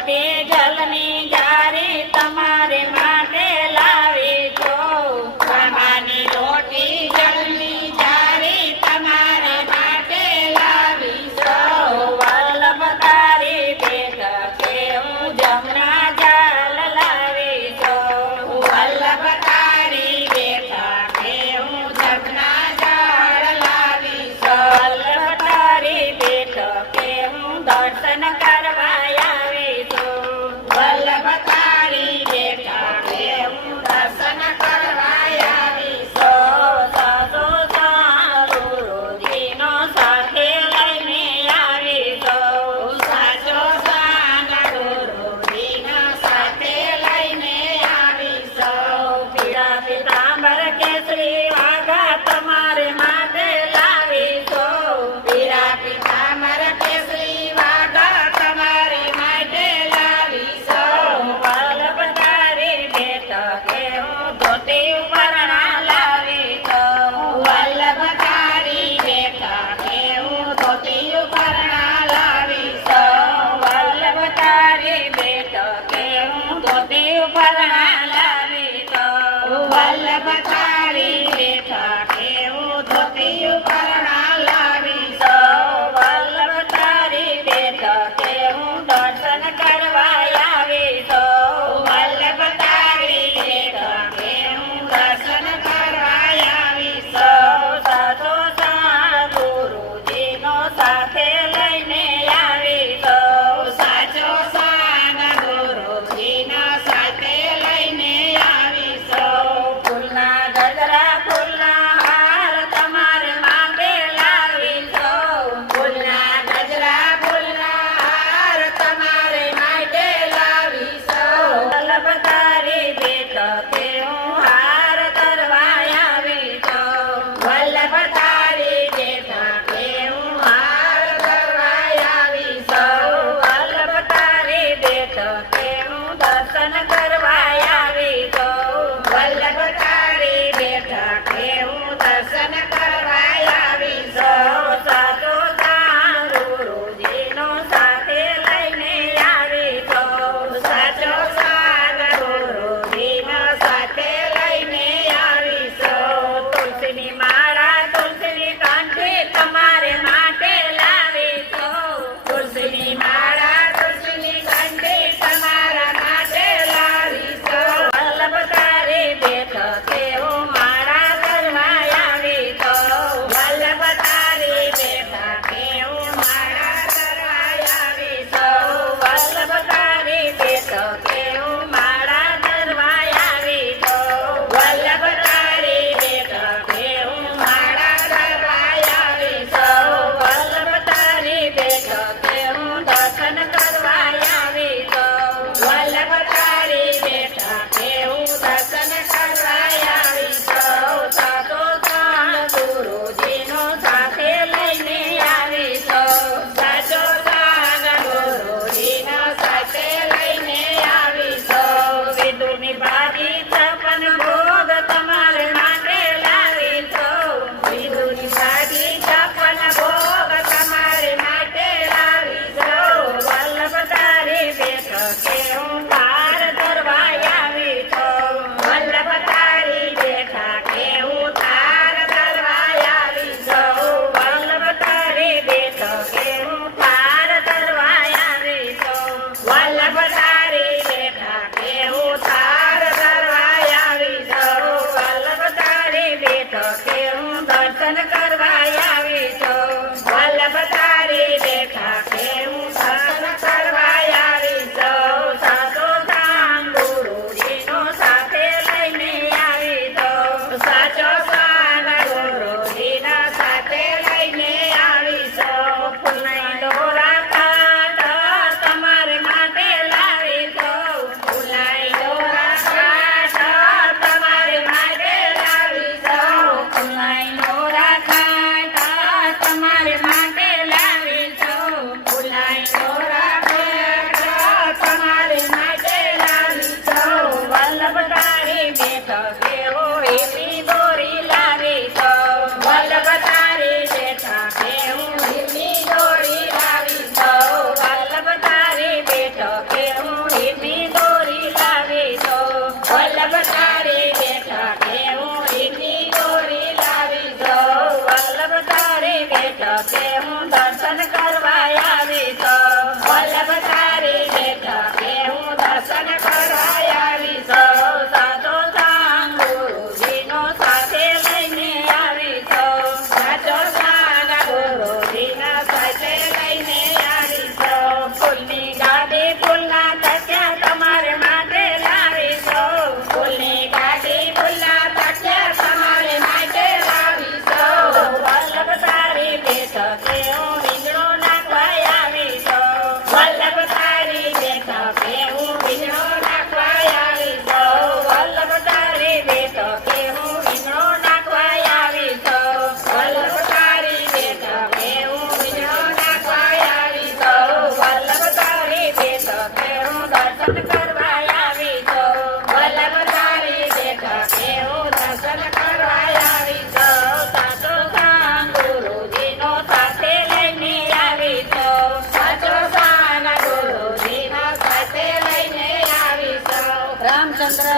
લોટી જલની જારી તમારે માટે લાવી છો તાંબાની લોટી જલની જારી તમારે માટે લાવી છો વલ્લભ તારી બેઠકે હું જમના જાલ લાવી છો વલ્લભ તારી બેઠકે હું જમના જાળ લાવી છો વલ્લભ તારી બેઠકે હું દર્શન કરવા આવી છું વલ્લભ તારી બેઠકે હું દર્શન કરવા આવી છું સાસુ ગુરુજીનો સાથે લઈને આવી છું સાચો સાંગ ગુરુજીનો સાથે લઈને આવી છું પીળા પીતાંબર કેસરી વાઘા તમારે માટે લાવી છું પીળા પીતાંબર કેસરી વાઘા તમારે માટે લાવી છું વલ્લભ તારી બેઠકે હું ધોતી ઉપરણા લાવી છું વલ્લભ તારી બેઠકે હું ધોતી ઉપરણા લાવી છું વલ્લભ તારી બેઠકે હું ધોતી ઉપરણા લાવી છું વલ્લભ તારી બેઠકે હું ધોતી ઉપરણા લાવી છું વલ્લભ તારી બેઠકે હું દર્શન કરવા આવી છું વલ્લભ તારી બેઠકે હું દર્શન કરવા આવી છું સાચો સાંગ ગુરુજીનો સાથે લઈને આવી છું સાચો સાંગ ગુરુજીનો સાથે લઈને આવી છું ફૂલના ગજરા ફૂલના હાર તમારે માટે લાવી છું ફૂલના ગજરા ફૂલના હાર તમારે માટે લાવી છું વલ્લભ તારી બેઠકે હું હાર કરવા આવી છું વલ્લભ તારી બેઠકે હું હાર કરવા આવી છું વલ્લભ તારી બેઠકે હું દર્શન કરવા આવી છું વલ્લભ તારી બેઠકે હું દર્શન કરવા આવી છું સાચો સાંગ ગુરુજીનો સાથે લઈને આવી છું સાચો સાંગ ગુરુજીનો સાથે લઈને આવી છું તુલસીની માળા તુલસીની કંઠી તમારે માટે લાવી છું તુલસીની માળા તુલસીની કંઠી તમારા માટે લાવી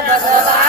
ભગવાન